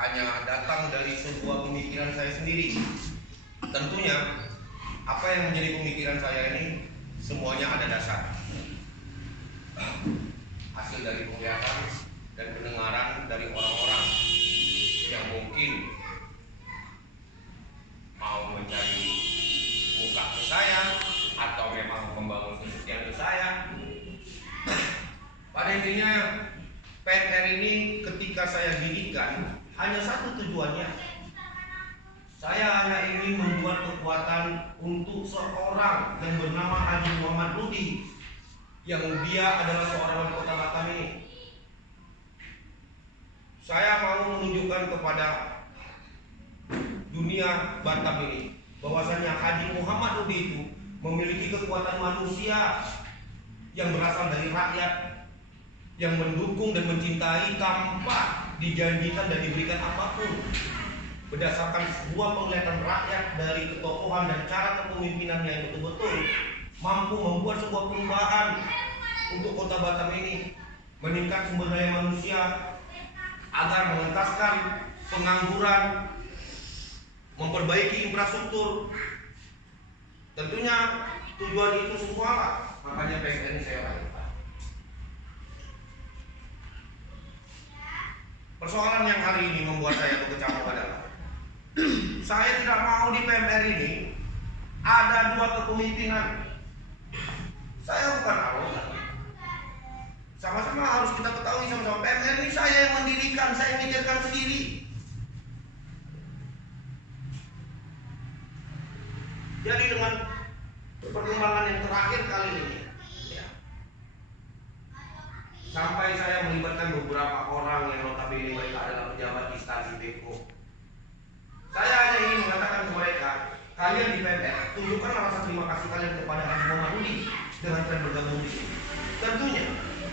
hanya datang dari sebuah pemikiran saya sendiri. Tentunya apa yang menjadi pemikiran saya ini semuanya ada dasar, hasil dari penglihatan dan pendengaran dari orang-orang yang mungkin mau mencari muka ke saya atau memang membangun kesetiaan ke saya. Pada intinya PNR ini ketika saya dirikan hanya satu tujuannya. Saya hanya ingin membuat kekuatan untuk seorang yang bernama Haji Muhammad Rudi, yang dia adalah seorang wali kota Batam ini. Saya mau menunjukkan kepada dunia Batam ini bahwasanya Haji Muhammad Rudi itu memiliki kekuatan manusia yang berasal dari rakyat, yang mendukung dan mencintai tanpa dijanjikan dan diberikan apapun, berdasarkan sebuah penglihatan rakyat dari ketokohan dan cara kepemimpinannya yang betul-betul mampu membuat sebuah perubahan untuk kota Batam ini, meningkat sumber daya manusia agar mengentaskan pengangguran, memperbaiki infrastruktur. Tentunya tujuan itu semua, makanya PNR ini saya lakukan. Persoalan yang hari ini membuat saya berkecamuk adalah saya tidak mau di PMR ini ada dua kepemimpinan. Saya bukan arogan. Sama-sama harus kita ketahui sama-sama, PMR ini saya yang mendirikan, saya yang mikirkan sendiri. Jadi dengan perkembangan yang terakhir kali ini, ya, sampai saya melibatkan beberapa orang yang notabene mereka adalah pejabat instansi Beko. Saya hanya ingin mengatakan ke mereka, kalian di PNR tunjukkan rasa terima kasih kalian kepada Haji Muhammad Rudi dengan tren bergabung di sini. Tentunya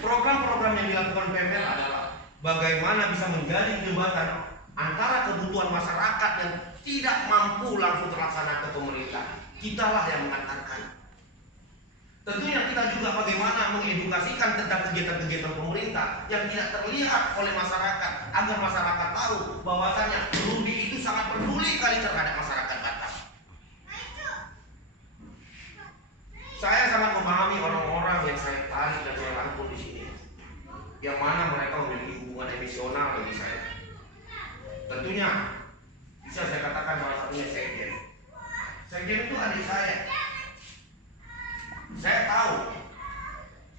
program-program yang dilakukan PNR adalah bagaimana bisa menjadi jembatan antara kebutuhan masyarakat yang tidak mampu langsung terlaksana ke pemerintah. Kitalah yang mengantarkan. Tentunya kita juga bagaimana mengedukasikan tentang kegiatan-kegiatan pemerintah yang tidak terlihat oleh masyarakat, agar masyarakat tahu bahwasanya Rudi itu sangat peduli kali terhadap masyarakat Batam. Saya sangat memahami orang-orang yang saya tarik dan saya rangkul di sini, yang mana mereka memiliki hubungan emosional bagi saya. Tentunya bisa saya katakan salah satunya Sekjen. Sekjen itu adik saya. Saya tahu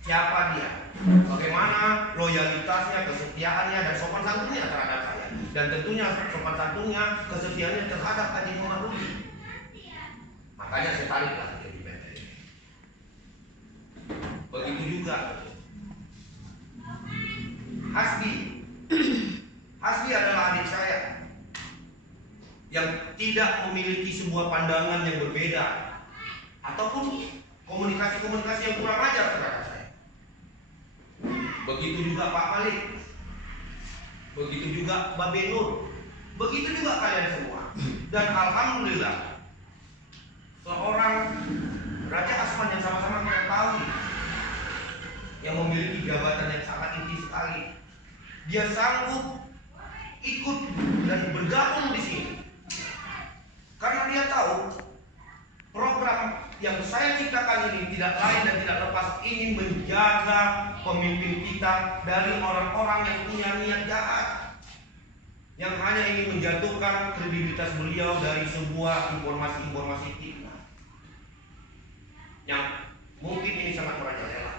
siapa dia, bagaimana loyalitasnya, kesetiaannya, dan sopan santunnya terhadap saya. Dan tentunya sopan santunnya, kesetiaannya terhadap Haji Muhammad Rudi. Makanya saya tariklah dia di PNR. Begitu juga Hasbi. Hasbi adalah adik saya yang tidak memiliki sebuah pandangan yang berbeda ataupun komunikasi-komunikasi yang kurang ajar terhadap saya. Begitu juga Pak Malik, begitu juga Mbak Benur, begitu juga kalian semua. Dan alhamdulillah seorang Raja Asman yang sama-sama kita tahu, yang memiliki jabatan yang sangat tinggi sekali, dia sanggup ikut dan bergabung di sini karena dia tahu program yang saya ciptakan ini tidak lain dan tidak lepas ingin menjaga pemimpin kita dari orang-orang yang punya niat jahat, yang hanya ingin menjatuhkan kredibilitas beliau dari sebuah informasi-informasi fitnah yang mungkin ini sangat merajalela.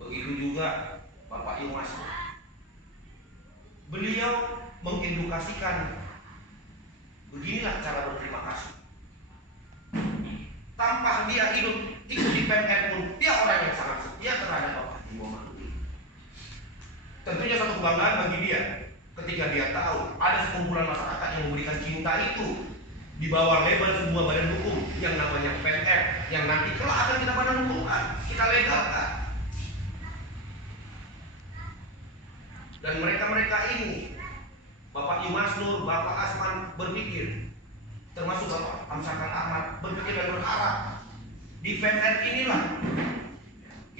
Begitu juga Bapak Imas, beliau mengedukasikan beginilah cara berterima kasih. Tanpa dia ikut di PNR pun, dia orang yang sangat setia terhadap Bapak Haji Muhammad Rudi. Tentunya satu kebanggaan bagi dia ketika dia tahu ada sekumpulan masyarakat yang memberikan cinta itu di bawah label sebuah badan hukum yang namanya PNR, yang nanti kelak akan kita badan hukum, kita legalkan. Dan mereka-mereka ini, Bapak Imas Nur, Bapak Asman berpikir, termasuk Bapak Amsakal Ahmad berpikir dan berharap di PNR inilah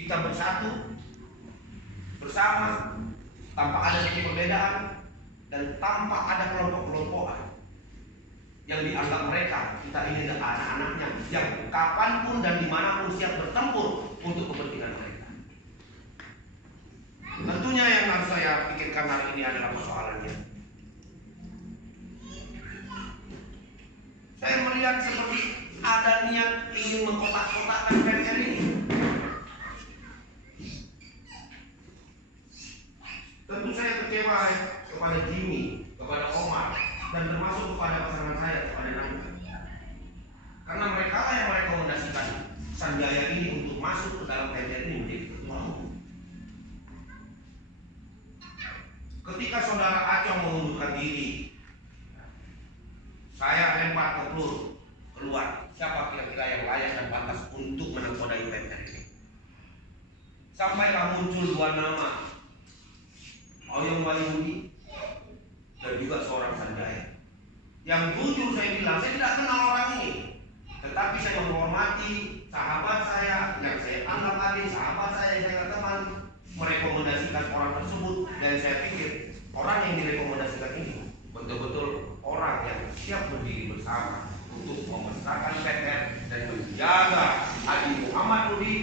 kita bersatu bersama, tanpa ada titik perbedaan, dan tanpa ada kelompok-kelompokan yang dianggap mereka kita ini adalah anak-anaknya yang kapanpun dan dimanapun siap bertempur untuk kepentingan mereka. Tentunya yang harus saya pikirkan hari ini adalah persoalannya. Saya melihat seperti ada niat ingin mengkotak-kotakkan PNR ini. Tentu saya kecewa kepada Jimmy, kepada Omar, dan termasuk kepada pasangan saya, kepada Nanda. Karena mereka yang merekomendasikan Sanjaya ini untuk masuk ke dalam PNR ini menjadi ketua umum. Ketika saudara Acong mengundurkan diri, saya lempar ke keluar. Siapa kira-kira yang layak dan pantas untuk menakodai PNR ini? Sampailah muncul dua nama, Oyong Wahyudi dan juga seorang Sanjaya. Yang jujur saya bilang, saya tidak kenal orang ini, tetapi saya menghormati sahabat saya yang saya anggap adik, sahabat saya yang saya teman, merekomendasikan orang tersebut, dan saya pikir orang yang direkomendasikan ini betul-betul orang yang siap berdiri bersama untuk membesarkan PNR dan menjaga Adi Muhammad Rudi,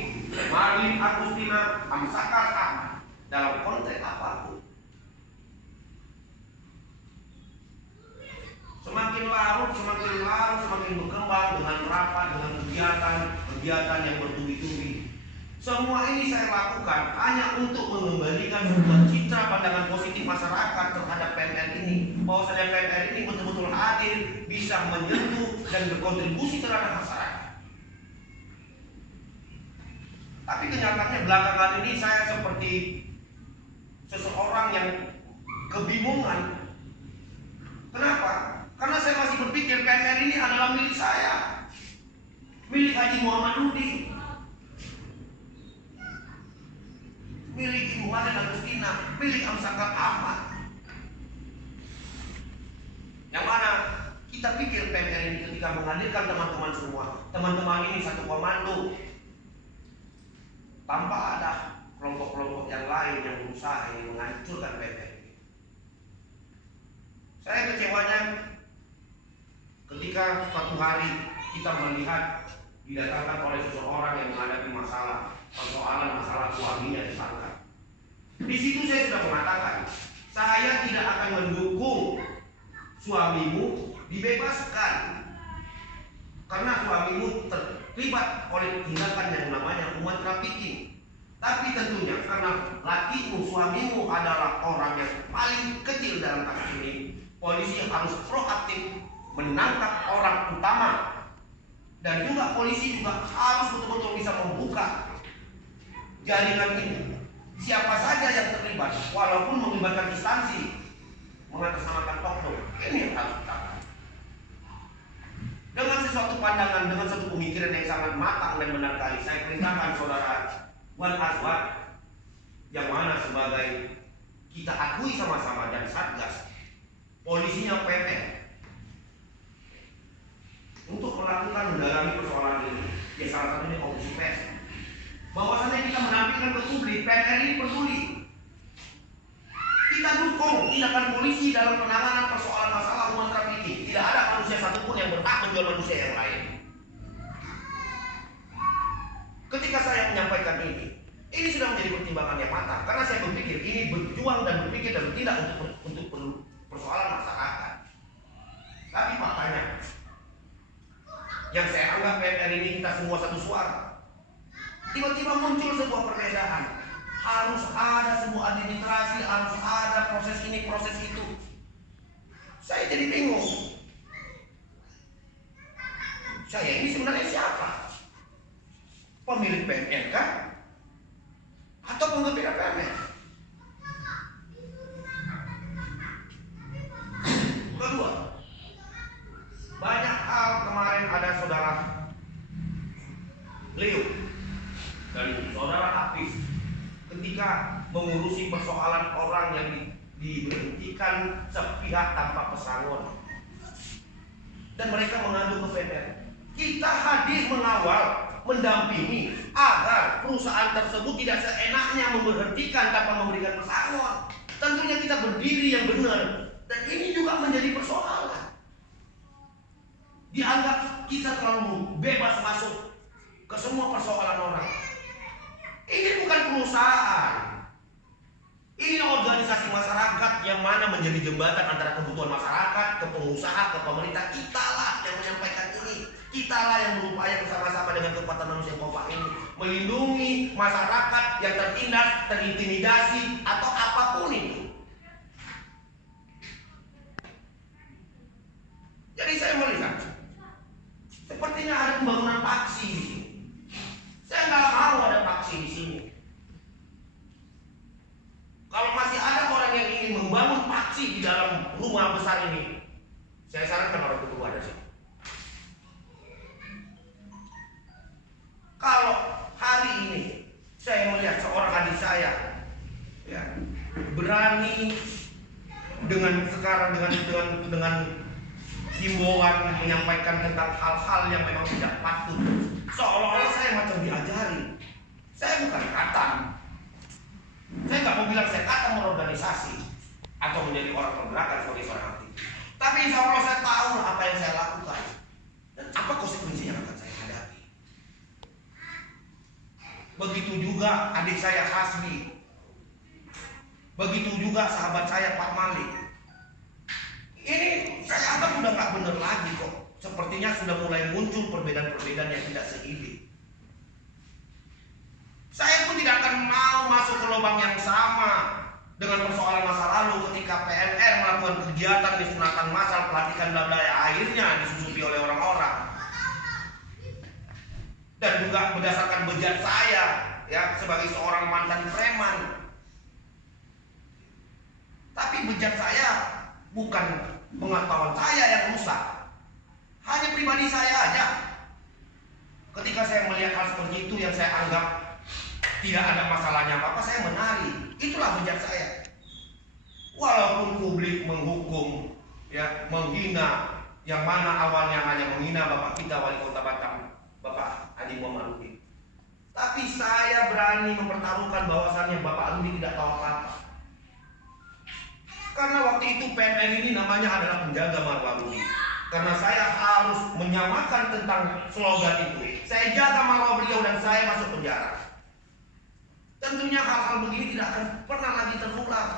Marlin Agustina, Amsakar Ahmad dalam konteks apapun. Semakin larut, semakin berkembang dengan rapat, dengan kegiatan yang bertubi-tubi. Semua ini saya lakukan hanya untuk mengembalikan sebuah citra pandangan positif masyarakat terhadap PNR ini. Bahwasanya PNR ini betul-betul hadir, bisa menyentuh dan berkontribusi terhadap masyarakat. Tapi kenyataannya belakangan ini saya seperti seseorang yang kebingungan. Kenapa? Karena saya masih berpikir PNR ini adalah milik saya, milik Haji Muhammad Rudi, milik Ibu Marlin Agustina, milik Amsakar Ahmad. Yang mana kita pikir PNR ini ketika menghadirkan teman-teman semua, teman-teman ini satu komando, tanpa ada kelompok-kelompok yang lain yang berusaha ingin menghancurkan PNR ini. Saya kecewanya ketika suatu hari kita melihat didatangkan oleh seseorang yang menghadapi persoalan masalah suaminya disangka. Di situ saya sudah mengatakan, saya tidak akan mendukung suamimu dibebaskan karena suamimu terlibat oleh tindakan yang namanya human trafficking. Tapi tentunya karena lakimu, suamimu adalah orang yang paling kecil dalam kasus ini, polisi harus proaktif menangkap orang utama, dan juga polisi juga harus betul-betul bisa membuka jaringan ini. Siapa saja yang terlibat, walaupun melibatkan instansi mengatasnamakan oknum, ini yang harus ditangkap. Dengan sesuatu pandangan, dengan satu pemikiran yang sangat matang dan benar kali, saya perintahkan saudara Wan Azwar, yang mana sebagai kita akui sama-sama dan Satgas, polisinya PNR, untuk melakukan mendalami persoalan ini. Ya salah satunya komisi pers. Bahwasannya kita menampilkan ke publik PNR ini peduli. Kita dukung tindakan polisi dalam penanganan persoalan masalah human trafficking. Tidak ada manusia satupun yang berhak menjual manusia yang lain. Ketika saya menyampaikan ini sudah menjadi pertimbangan yang matang, karena saya berpikir ini berjuang dan berpikir dan bertindak untuk persoalan masyarakat. Tapi faktanya, yang saya anggap PNR ini kita semua satu suara, tiba-tiba muncul sebuah perbedaan. Harus ada sebuah administrasi, harus ada proses ini, proses itu. Saya jadi bingung. Saya ini sebenarnya siapa? Pemilik PNR kah? Atau penggembira PNR? Kedua, banyak hal kemarin ada saudara Leo dan saudara Hafiz ketika mengurusi persoalan orang yang diberhentikan sepihak tanpa pesangon, dan mereka mengadu ke PNR. Kita hadir mengawal mendampingi agar perusahaan tersebut tidak seenaknya memberhentikan tanpa memberikan pesangon. Tentunya kita berdiri yang benar, dan ini juga menjadi persoalan. Dianggap kita terlalu bebas masuk ke semua persoalan orang. Ini bukan perusahaan, ini organisasi masyarakat yang mana menjadi jembatan antara kebutuhan masyarakat ke pengusaha ke pemerintah. Kitalah yang menyampaikan ini, kitalah yang berupaya bersama-sama dengan kekuatan manusia yang kompak ini melindungi masyarakat yang tertindas, terintimidasi atau apapun itu. Jadi saya melihat sepertinya ada pembangunan paksi di sini. Saya nggak mau ada paksi di sini. Kalau masih ada orang yang ingin membangun paksi di dalam rumah besar ini, saya sarankan orang itu keluar dari sini. Kalau hari ini saya melihat seorang adik saya, ya, berani dengan sekarang dengan himbauan menyampaikan tentang hal-hal yang memang tidak patut, seolah-olah saya macam diajari. Saya bukan kata. Saya nggak mau bilang saya kata berorganisasi atau menjadi orang pergerakan sebagai seorang aktivis. Tapi insya Allah saya tahu apa yang saya lakukan dan apa konsekuensinya yang akan saya hadapi. Begitu juga adik saya Hasbi. Begitu juga sahabat saya Pak Malik. Ini saya anggap udah nggak benar lagi kok. Sepertinya sudah mulai muncul perbedaan-perbedaan yang tidak seide. Saya pun tidak akan mau masuk ke lubang yang sama dengan persoalan masa lalu ketika PNR melakukan kegiatan di sunatan massal pelatihan daya airnya disusupi oleh orang-orang. Dan juga berdasarkan bejat saya, ya, sebagai seorang mantan preman. Tapi bejat saya bukan pengetahuan saya yang rusak, hanya pribadi saya aja. Ketika saya melihat hal seperti itu yang saya anggap tidak ada masalahnya apa-apa, saya menari. Itulah bejat saya. Walaupun publik menghukum, ya, menghina, yang mana awalnya hanya menghina Bapak kita Wali Kota Batam, Bapak Haji Muhammad Lutfi. Tapi saya berani mempertaruhkan bahwasannya Bapak Lutfi tidak tahu apa-apa. Karena waktu itu PNR ini namanya adalah penjaga marwah beliau. Karena saya harus menyamakan tentang slogan itu. Saya jaga marwah beliau dan saya masuk penjara. Tentunya hal-hal begini tidak akan pernah lagi terulang.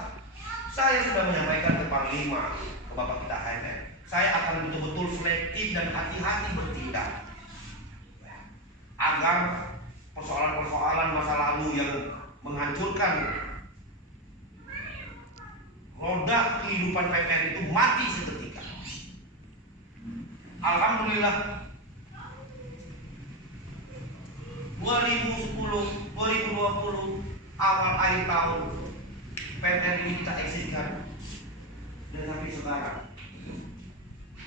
Saya sudah menyampaikan ke Panglima, ke Bapak kita HMM, saya akan betul-betul selektif dan hati-hati bertindak agar persoalan-persoalan masa lalu yang menghancurkan roda kehidupan PPR itu mati seketika. Alhamdulillah 2010, 2020 awal akhir tahun PPR ini kita eksitkan dan sampai sekarang.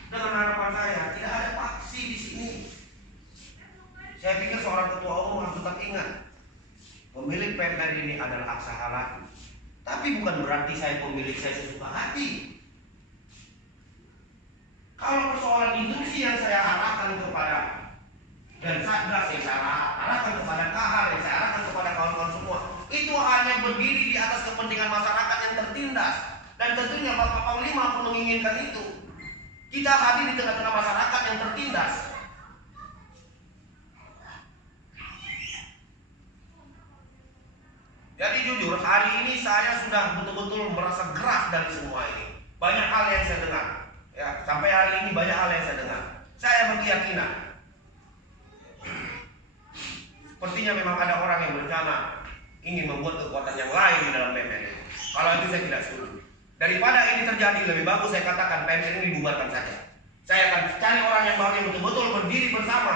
Dengan harapan saya tidak ada paksi di sini. Saya pikir seorang ketua umum harus tetap ingat, pemilik PPR ini adalah aksa halal. Tapi bukan berarti saya pemilik saya sesuka hati. Kalau persoalan itu sih yang saya arahkan kepada dan Satgas yang saya arahkan kepada KHR, yang saya arahkan kepada kawan-kawan semua, itu hanya berdiri di atas kepentingan masyarakat yang tertindas. Dan tentunya Bapak Panglima pun menginginkan itu. Kita hadir di tengah-tengah masyarakat yang tertindas. Jadi jujur, hari ini saya sudah betul-betul merasa gerak dari semua ini. Banyak hal yang saya dengar, ya, sampai hari ini banyak hal yang saya dengar. Saya berkeyakinan, sepertinya memang ada orang yang berencana ingin membuat kekuatan yang lain di dalam PPR. Kalau itu saya tidak setuju. Daripada ini terjadi, lebih bagus saya katakan PPR ini dibubarkan saja. Saya akan cari orang yang baru yang betul-betul berdiri bersama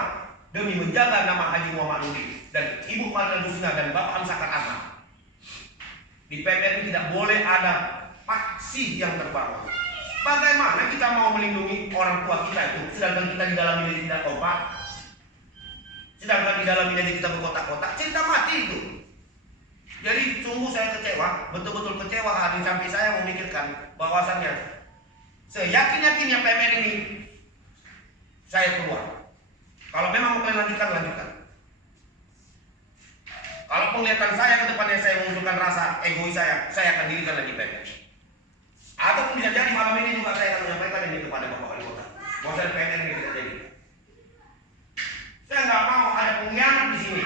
demi menjaga nama Haji Muhammad Lutfi dan Ibu Malika Dusna dan Bapak Amsakan Ahmad. Di PPR ini tidak boleh ada paksi yang terbangun. Bagaimana kita mau melindungi orang tua kita itu, sedangkan kita di dalam ini tidak kompak, sedangkan di dalam ini kita berkotak-kotak, cinta mati itu. Jadi sungguh saya kecewa, betul-betul kecewa hari sampai saya memikirkan bahwasannya seyakin-yakinnya PPR ini saya keluar. Kalau memang mau kalian lanjutkan, lanjutkan. Kalau penglihatan saya ke depannya saya menunjukkan rasa egois saya akan dirikan lagi PPR. Ataupun bisa jadi malam ini juga saya akan menyampaikan ini kepada Bapak Wali Kota. Bahwa saya PPR ini tidak jadi. Saya nggak mau ada pengkhianat di sini.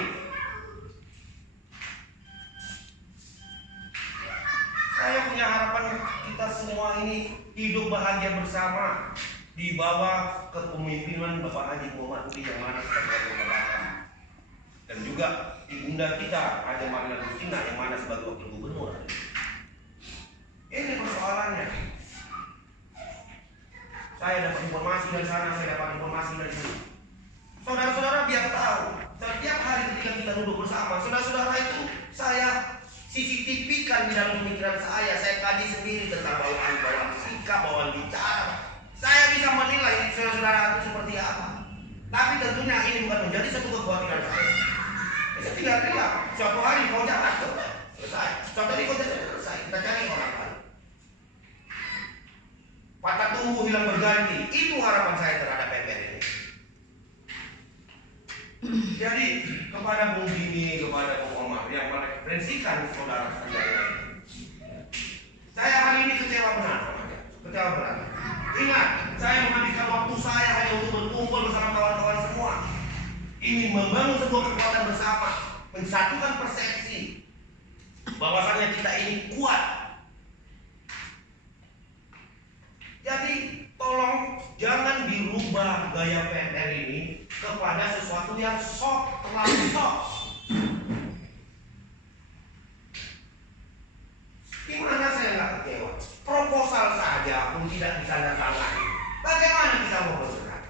Saya punya harapan kita semua ini hidup bahagia bersama di bawah kepemimpinan Bapak Haji Muhammad Budi yang mana sebagai Gubernur dan juga ibunda kita Haja Marina Agustina yang mana sebagai wakil gubernur. Ini persoalannya. Saya dapat informasi dari sana, saya dapat informasi dari sini. Saudara-saudara biar tahu, setiap hari ketika kita duduk bersama, saudara-saudara itu saya CCTV-kan di dalam pemikiran saya kaji sendiri tentang bawaan sikap, bawaan bicara. Saya bisa menilai saudara-saudara itu seperti apa. Tapi tentunya ini bukan menjadi satu kekhawatiran saya. Saya tidak bilang, suatu hari kau jalan, selesai. Suatu hari kau jalan, selesai. Kita cari orang lain. Patah tumbuh hilang berganti. Itu harapan saya terhadap PPR ini. Jadi kepada Bung Dini, kepada Bung Omar yang mereferensikan saudara saya, saya hari ini kecewa benar, kecewa benar. Ingat, saya menghabiskan waktu saya hanya untuk berkumpul bersama kawan-kawan semua, ingin membangun sebuah kekuatan bersama, mensatukan persepsi bahwasannya kita ini kuat. Jadi tolong jangan dirubah gaya PNR ini kepada sesuatu yang sok, terlalu sok. Gimana saya nggak kecewa? Proposal saja pun tidak ditandatangani. Bagaimana kita mau bergerak?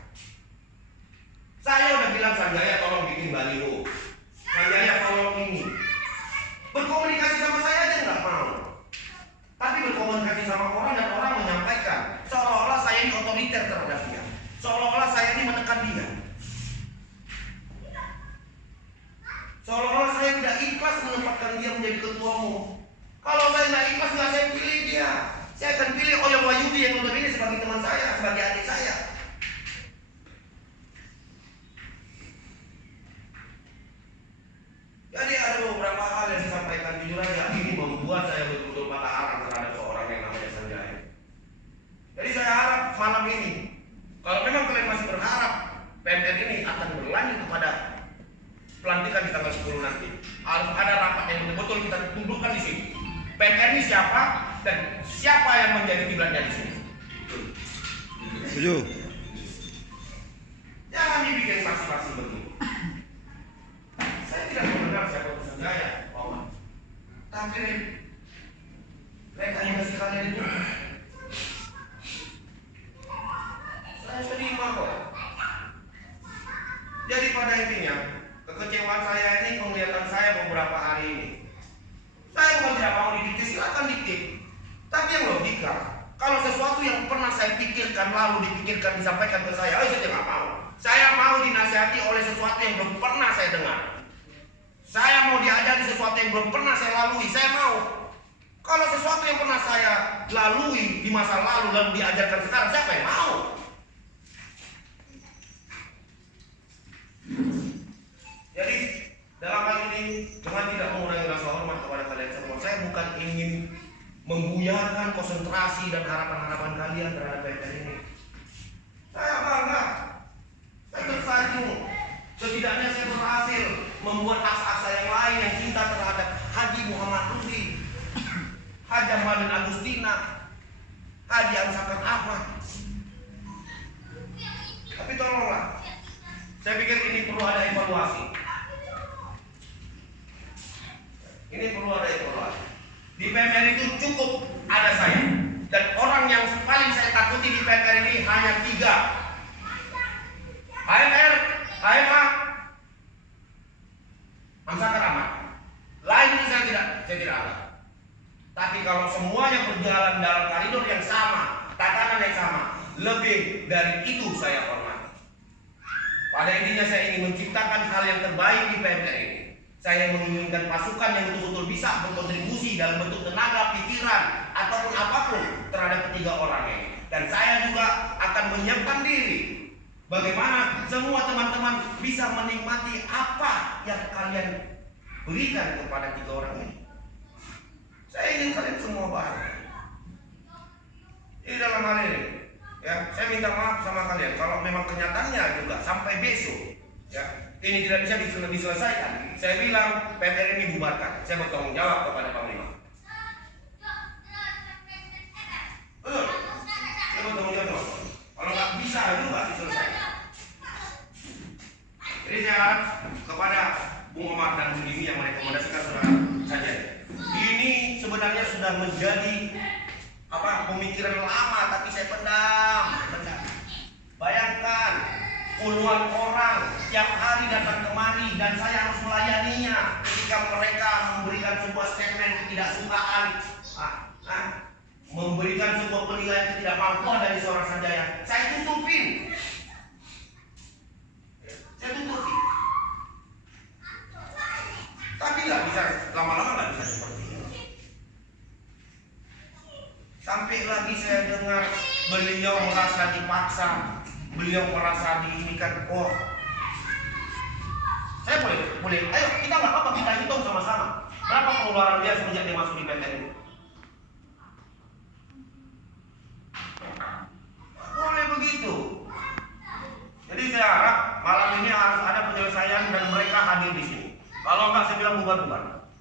Saya udah bilang Sanjaya tolong bikin baliho, Sanjaya tolong ini. Berkomunikasi sama saya aja nggak mau. Tapi berkomunikasi sama orang dan orang menyampaikan seolah-olah saya ini otoriter terhadap dia, seolah-olah saya ini menekan dia, seolah-olah saya tidak ikhlas menempatkan dia menjadi ketuamu. Kalau saya tidak ikhlas, nggak saya pilih dia. Saya akan pilih Oyong Wahyudi yang notabene sebagai teman saya, sebagai adik saya. Jadi ada beberapa hal yang disampaikan jujur aja, ini membuat saya betul-betul patah arang terhadap seorang yang namanya Sanjaya. Jadi saya harap malam ini, kalau memang kalian masih berharap PMR ini akan berlanjut kepada pelantikan di tanggal 10 nanti, harus ada rapat yang betul-betul kita dudukkan di sini. PMR ini siapa dan siapa yang menjadi kiblatnya di sini. Setuju. Jangan dibikin saksi-saksi begini. Saya tidak mengenal siapa itu Sanjaya, Pak. Tapi mereka yang kasih kalian itu, saya terima kok. Jadi pada intinya, kekecewaan saya ini, penglihatan saya beberapa hari ini. Saya bukan tidak mau didikte, silakan dikte. Tapi yang logika, kalau sesuatu yang pernah saya pikirkan lalu dipikirkan disampaikan ke saya tidak mau. Saya mau dinasihati oleh sesuatu yang belum pernah saya dengar. Saya mau diajari sesuatu yang belum pernah saya lalui, saya mau. Kalau sesuatu yang pernah saya lalui di masa lalu lalu diajarkan sekarang, siapa yang mau? Jadi dalam hal ini dengan tidak mengurangi rasa hormat kepada kalian semua, saya bukan ingin membuyarkan konsentrasi dan harapan-harapan kalian terhadap PPR ini. Saya bangga, saya tersanjung. Setidaknya saya berhasil membuat asa-asa yang lain yang cinta terhadap Haji Muhammad Budi, Haja Marina Agustina, Haji Amsakan Ahmad. Tapi tolonglah, saya pikir ini perlu ada evaluasi. Ini perlu ada evaluasi. Di PMR itu cukup ada saya, dan orang yang paling saya takuti di PMR ini hanya 3. HMR, HMA, Amsakan Ahmad. Lain ini saya tidak ada. Tapi kalau semuanya berjalan dalam koridor yang sama, tatanan yang sama, lebih dari itu saya hormati. Pada intinya saya ingin menciptakan hal yang terbaik di PMR ini. Saya menginginkan pasukan yang betul-betul bisa berkontribusi dalam bentuk tenaga, pikiran, ataupun apapun terhadap 3 orang ini. Dan saya juga akan menyiapkan diri bagaimana semua teman-teman bisa menikmati apa yang kalian berikan kepada 3 orang ini. Saya ingin kalian semua bahagia. Jadi dalam hal ini, ya, saya minta maaf sama kalian kalau memang kenyataannya juga sampai besok, ya, ini tidak bisa diselesaikan. Saya bilang PMR ini bubarkan. Saya bertanggung jawab kepada Panglima. Betul. Saya bertanggung jawab. Kalau nggak bisa juga diselesaikan. Jadi saya harap kepada Bung Omar dan Bung Dimi yang merekomendasikan saudara saja. Ini sebenarnya sudah menjadi pemikiran lama, tapi saya pendam. Bayangkan puluhan orang tiap hari datang kemari dan saya harus melayaninya ketika mereka memberikan sebuah statement ketidaksukaan, memberikan sebuah penilaian ketidakmampuan dari seorang Sanjaya. Saya tutupin. Tapi nggak bisa, lama-lama nggak bisa seperti ini. Sampai lagi saya dengar beliau merasa dipaksa, beliau merasa diinikan. Oh, saya boleh. Ayo kita nggak apa-apa, kita hitung sama-sama. Berapa pengeluaran dia semenjak dia masuk di PT ini? Boleh begitu. Jadi saya harap malam ini harus ada penyelesaian dan mereka hadir di sini. Kalau enggak saya bilang bubar.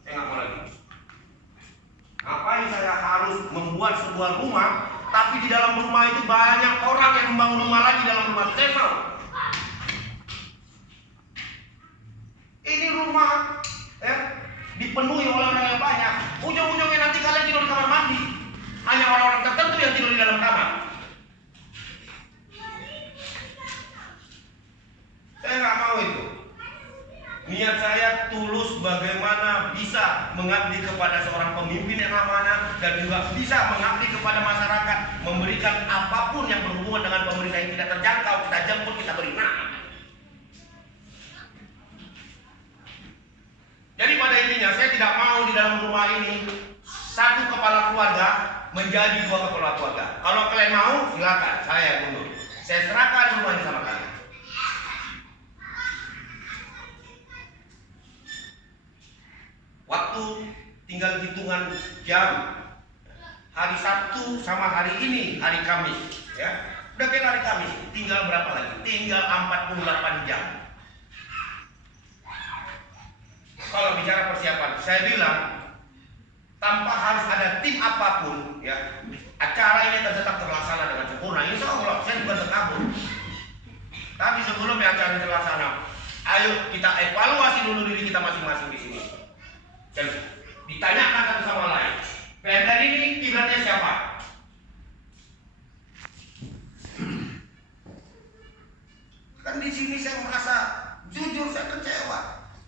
Saya nggak mau lagi. Ngapain saya harus membuat sebuah rumah, tapi di dalam rumah itu banyak orang yang membangun rumah lagi dalam rumah. Saya mau. Ini rumah dipenuhi oleh orang yang banyak. Ujung-ujungnya nanti kalian tidur di kamar mandi. Hanya orang-orang tertentu yang tidur di dalam kamar. Saya nggak mau itu. Niat saya tulus bagaimana bisa mengabdi kepada seorang pemimpin yang amanah dan juga bisa mengabdi kepada masyarakat, memberikan apapun yang berhubungan dengan pemerintah yang tidak terjangkau, kita jemput, kita beri nama. Jadi pada intinya saya tidak mau di dalam rumah ini satu kepala keluarga menjadi 2 kepala keluarga. Kalau kalian mau silakan, saya mundur. Saya serahkan rumah ini sama kalian. Waktu tinggal hitungan jam. Hari Sabtu sama hari ini, hari Kamis, ya. Udah kayak hari Kamis, tinggal berapa lagi? Tinggal 48 jam. Kalau bicara persiapan, saya bilang tanpa harus ada tim apapun, ya, acara ini tetap terlaksana dengan sempurna. Insya Allah, saya bukan terkabur. Tapi sebelumnya acara ini terlaksana, ayo kita evaluasi dulu diri kita masing-masing di sini. Dan ditanyakan satu sama lain, PMR ini kiblatnya siapa? Kan di sini saya merasa jujur, saya kecewa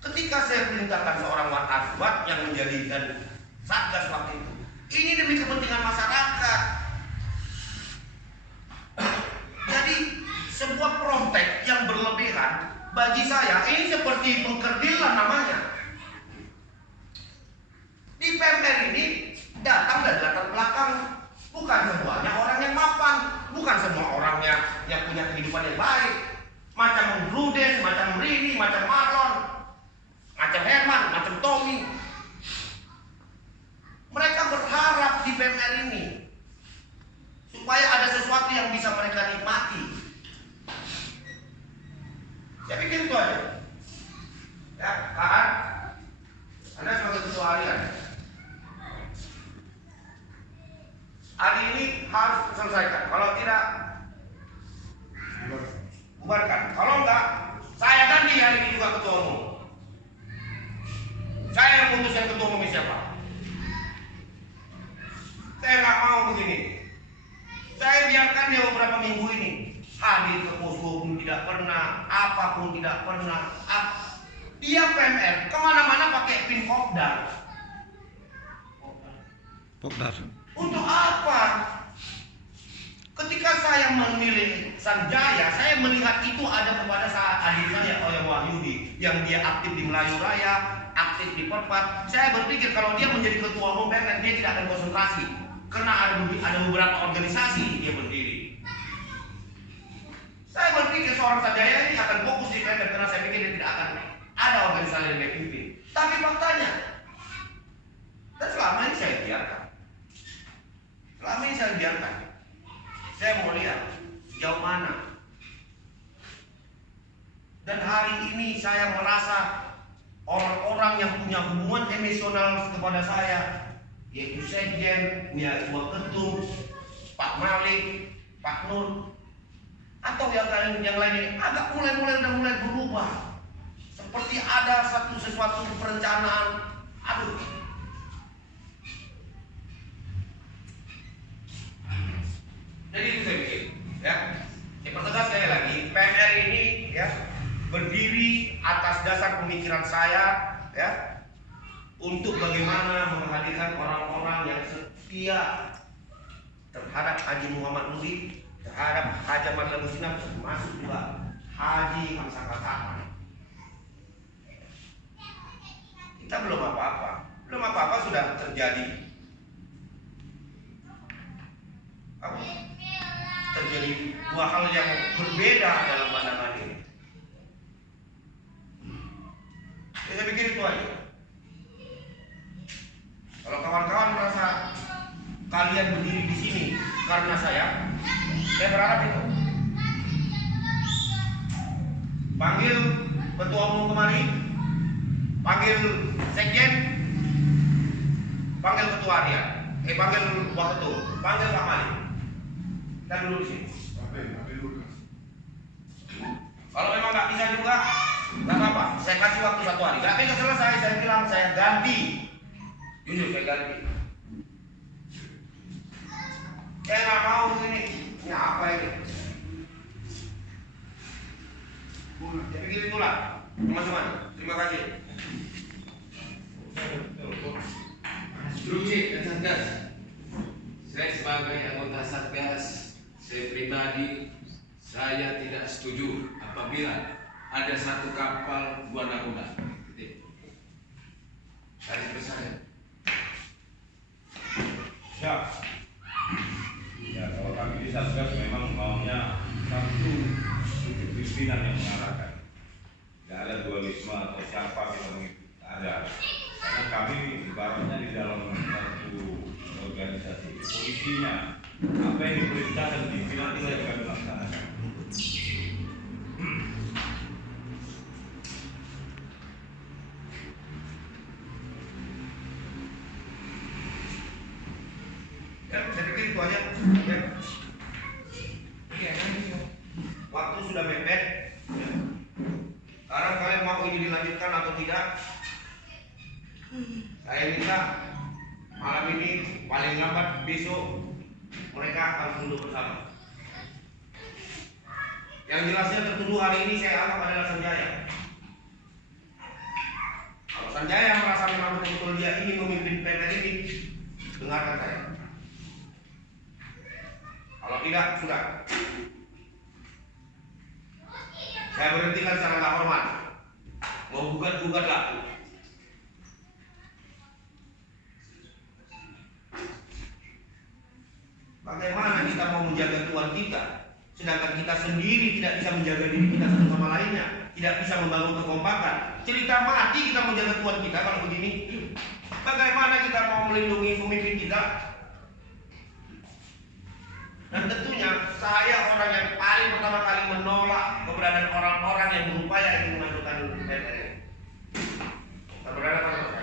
ketika saya perintahkan seorang Aswad yang menjadikan satgas waktu itu. Ini demi kepentingan masyarakat. Jadi sebuah protek yang berlebihan bagi saya ini seperti pengkerdilan namanya. Di PMR ini datang dari latar belakang bukan semuanya orang yang mapan, bukan semua orangnya yang punya kehidupan yang baik. Macam Ruden, macam Rini, macam Marlon, macam Herman, macam Tommy. Mereka berharap di PMR ini supaya ada sesuatu yang bisa mereka nikmati. Saya pikir itu aja. Ya, Kak, Anda sebagai ketua harian, hari ini harus diselesaikan. Kalau tidak, bubarkan. Kalau enggak, saya ganti hari ini juga ketua umum. Saya yang putuskan ketua umum siapa. Saya nggak mau begini. Saya biarkan dia beberapa minggu ini hadir ke posko pun tidak pernah, apapun tidak pernah. Dia PMR kemana-mana pakai pin Kopdar. Untuk apa? Ketika saya memilih Sanjaya, saya melihat itu ada kepada adik saya oleh Wahyudi yang dia aktif di Melayu Raya, aktif di Perpat. Saya berpikir kalau dia menjadi ketua umum PMR dia tidak akan konsentrasi karena ada beberapa organisasi dia berdiri. Saya berpikir seorang Sanjaya ini akan fokus di PMR karena saya pikir dia tidak akan ada organisasi yang dia pimpin. Tapi faktanya, dan selama ini saya biarkan. Selama ini saya biarkan. Saya mau lihat sejauh mana. Dan hari ini saya merasa orang-orang yang punya hubungan emosional kepada saya, yaitu Sekjen, punya Ketua Ketum, Pak Malik, Pak Nur, atau yang lain agak mulai berubah. Seperti ada sesuatu perencanaan. Aduh. Jadi itu saya pikir, ya. Saya pertegas sekali lagi, PNR ini ya berdiri atas dasar pemikiran saya, ya, untuk bagaimana menghadirkan orang-orang yang setia terhadap Haji Muhammad Nuri, terhadap Haji Ahmad Musnah, termasuk juga Haji Hamzah Katakan. Kita belum apa-apa sudah terjadi. Terjadi dua hal yang berbeda dalam pandangan ini. Saya pikir itu aja. Kalau kawan-kawan merasa kalian berdiri di sini karena saya berharap itu. Panggil ketua umum kemari, panggil sekjen, panggil ketua harian, panggil ketua, panggil Pak Malik. Kita dulu di sini. Kalau memang nggak bisa juga, nggak apa-apa. Saya kasih waktu 1 hari. Nggak bisa selesai, saya bilang saya ganti. Jujur saya ganti. Saya nggak mau ini. Ini apa ini? Saya pikir itulah teman-teman. Terima kasih. Druci dan Satgas. Saya sebagai anggota Satgas, saya pribadi saya tidak setuju apabila ada satu kapal 2 nakoda. Dari saya. Siap. Ya, kalau kami di Satgas memang maunya satu pimpinan yang mengarahkan. Tidak ada dualisme atau siapa kita mengikuti. Ada. Karena kami ibaratnya di dalam satu organisasi polisinya, apa yang diperintahkan pimpinan itu yang kami laksanakan. Ya, saya pikir itu aja. Ya. Waktu sudah mepet. Ya. Sekarang kalian mau ini dilanjutkan atau tidak? Saya minta malam ini paling lambat besok mereka harus duduk bersama. Yang jelasnya tertuduh hari ini saya anggap adalah Sanjaya. Kalau Sanjaya merasa memang betul-betul dia ingin memimpin PNR ini, dengarkan saya. Kalau tidak, sudah. Saya berhentikan secara nggak hormat. Mau gugat lah. Bagaimana kita mau menjaga Tuhan kita, sedangkan kita sendiri tidak bisa menjaga diri kita satu sama lainnya, tidak bisa membangun kekompakan. Cerita mati kita menjaga Tuhan kita kalau begini. Bagaimana kita mau melindungi pemimpin kita? Dan tentunya saya orang yang paling pertama kali menolak keberadaan orang-orang yang berupaya ingin menentukan PNR. Berada pada